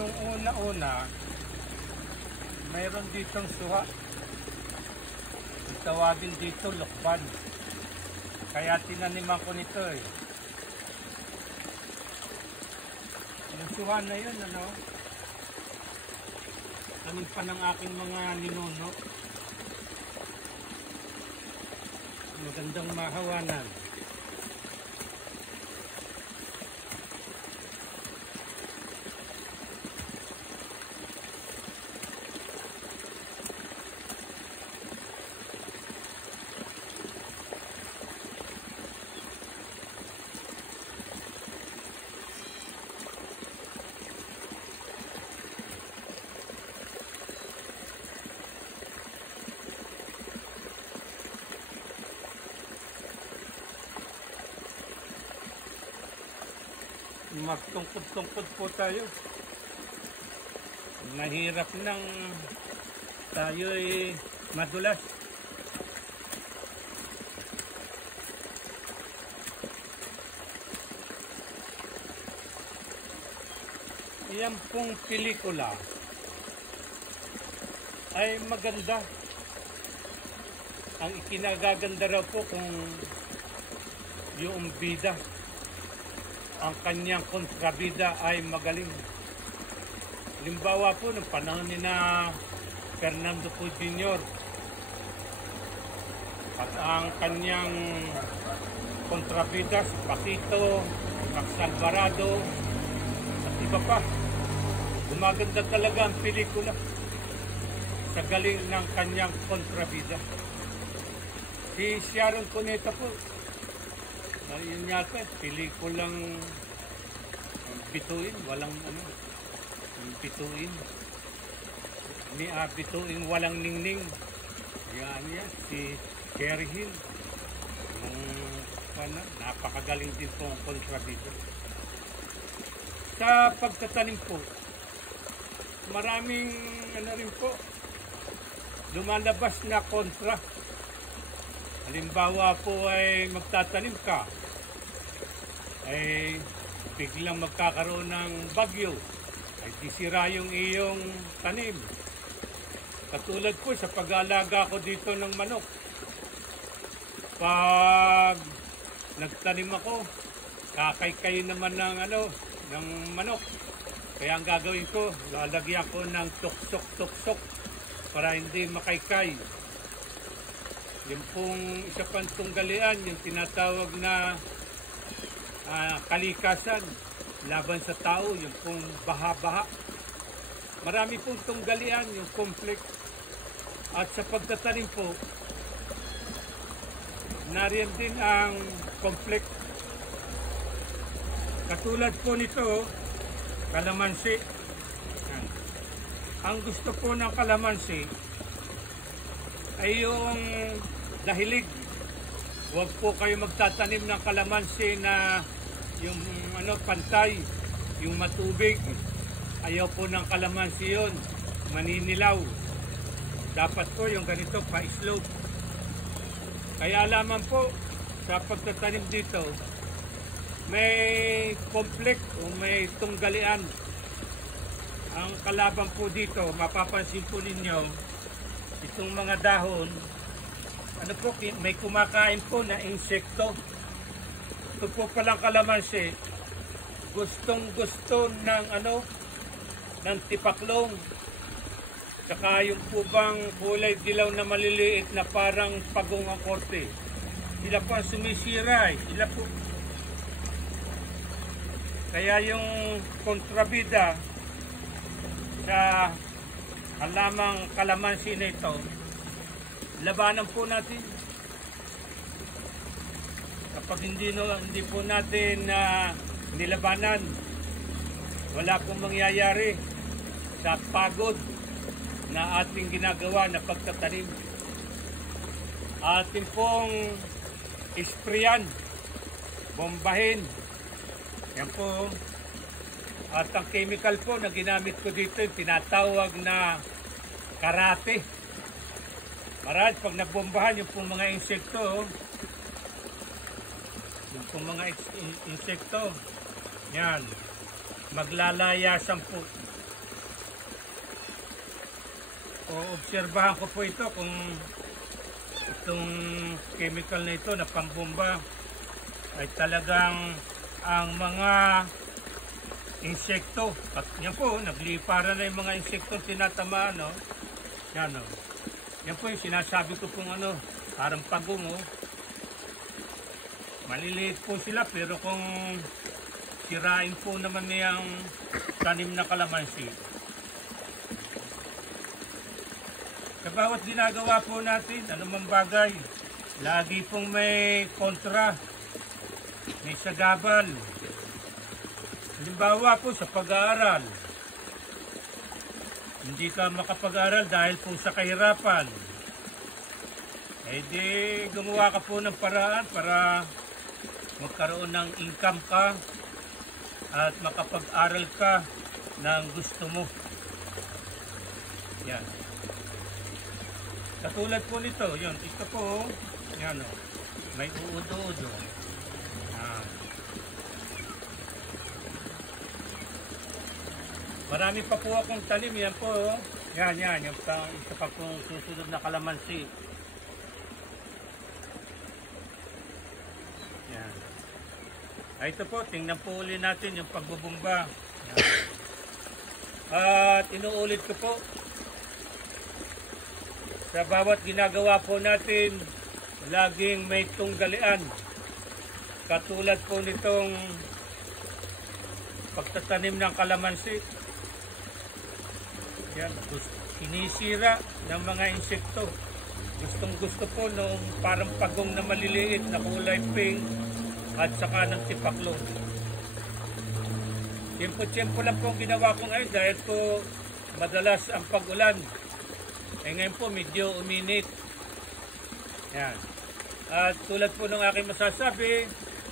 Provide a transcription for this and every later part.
nung una-una, mayroon ditong suha. Tawagin dito lokban. Kaya tinaniman ko nito eh. Yung suha na yun, ano? Tanim pa ng aking mga ninuno. Magandang mahawanan. Magtungkod-tungkod po tayo. Mahirap nang tayo'y madulas. Yan pong pelikula ay maganda. Ang ikinagaganda raw po kung yung bida, ang kanyang kontrabida ay magaling. Halimbawa po, ng panahon ni na Fernando Po Jr. At ang kanyang kontrabida, si Paquito, Max Alvarado, at iba pa. Gumaganda talaga ang pelikula sa galing ng kanyang kontrabida. Si Sharon Cuneta po, yun yata, pelikulang bituin, walang ano, bituin. Bituin walang ningning. Yan yan, si Cherry Hill. Napakagaling din po ang kontrabida. Sa pagtatanim po, maraming ano rin po, lumalabas na kontra. Halimbawa po ay magtatanim ka, ay biglang magkakaroon ng bagyo, ay disira yung iyong tanim. Katulad po sa pag-aalaga ko dito ng manok. Pag nagtanim ako, kakaykay naman ng ng manok. Kaya ang gagawin ko, lalagyan ko ng tuksok-tuksok para hindi makaykay. Yung pong isa pang tunggalian, yung tinatawag na kalikasan laban sa tao, yung pong baha-baha. Marami pong tunggalian, yung conflict. At sa pagtatanim po, nariyan din ang conflict. Katulad po nito, kalamansi. Ang gusto po ng kalamansi ay yung dahilig. Huwag po kayo magtatanim ng kalamansi na yung pantay, yung matubig. Ayaw po ng kalamansi yun, maninilaw. Dapat po yung ganito pa-slope. Kaya alaman po sa pagtatanim dito, may conflict o may tunggalian. Ang kalaban po dito, mapapansin po ninyo, itong mga dahon, may kumakain po na insekto. Ito po palang kalamansi, gustong-gusto ng tipaklong. Saka yung po bang kulay dilaw na maliliit na parang pagong ang korte. Sila po ang sumisira. Sila po. Kaya yung kontrabida sa halamang kalamansi na ito, labanan po natin. Kapag hindi po natin nilabanan, wala pong mangyayari sa pagod na ating ginagawa na pagtatanim. Atin pong isprayan, bombahin. Yan po. At ang chemical po na ginamit ko dito, yung tinatawag na karate. Marahil pag nabombahan yung pong mga insekto, yan, maglalayasan po. Obserbahan ko po ito kung itong chemical na ito na pambomba ay talagang ang mga insekto. At yan po, nagliparan na yung mga insekto tinatamaan, no? Yan, no? Yan po yung sinasabi ko pong ano, parang pagong, oh. Maliliit po sila, pero kung sirain po naman niyang tanim na kalamansi, sa bawat ginagawa po natin, anumang bagay, lagi pong may kontra, may sagabal. Halimbawa po sa pag-aaral, hindi ka makapag-aaral dahil po sa kahirapan. Eh di gumawa ka po ng paraan para magkaroon ng income ka at makapag-aral ka ng gusto mo. Yan. Katulad po nito, yun, ito po, yan o, may uudo-udo. Marami pa po akong tanim, yan po, yan, yung isa pa pong susunod na kalamansi. Yan. Ito po, tingnan po ulit natin yung pagbubumba. Yan. At inuulit ko po, sa bawat ginagawa po natin, laging may tunggalian. Katulad po nitong pagtatanim ng kalamansi. Yan, sinisira ng mga insekto. Gustong gusto po nung parang pagong na maliliit na kulay pink at saka ng tipaklong. Tiyempo-tiyempo lang po ang ginawa ko ngayon dahil po madalas ang pag-ulan. Eh ngayon po medyo uminit. Yan. At tulad po ng aking masasabi,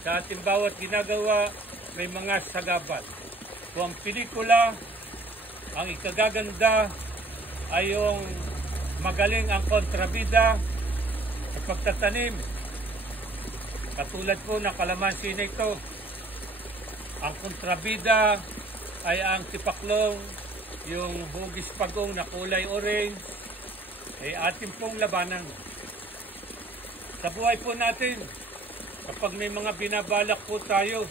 sa ating bawat ginagawa, may mga sagabal. Kung ang pelikula, ang ikagaganda ay yung magaling ang kontrabida sa pagtatanim. Katulad po ng kalamansi na ito. Ang kontrabida ay ang tipaklong, yung hugis pagong na kulay orange, ay atin pong labanan. Sa buhay po natin, kapag may mga binabalak po tayo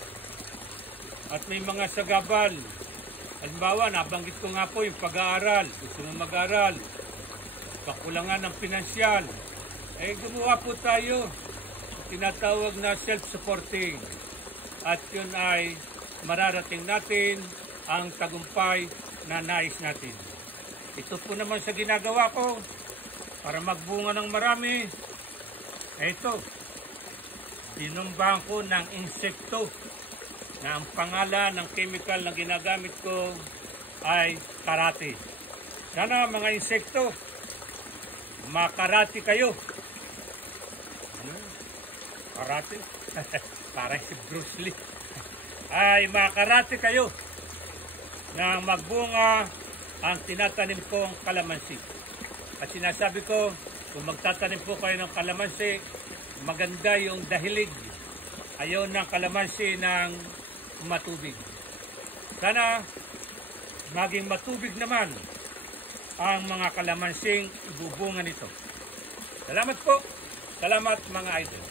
at may mga sagabal, halimbawa, nabanggit ko nga po yung pag-aaral, gusto mo mag-aaral, kakulangan ng pinansyal, eh gumawa po tayo, tinatawag na self-supporting, at yun ay mararating natin ang tagumpay na nais natin. Ito po naman sa ginagawa ko, para magbunga ng marami, ito, dinumbahan ko ng insekto na ang pangalan ng chemical na ginagamit ko ay karate. Sana mga insekto, makarate kayo. Karate? Parang si Bruce Lee. Ay makarate kayo na magbunga ang tinatanim kong kalamansi. At sinasabi ko, kung magtatanim po kayo ng kalamansi, maganda yung dahilig. Ayaw ng kalamansi ng matubig. Sana maging matubig naman ang mga kalamansing ibubunga nito. Salamat po. Salamat mga idol.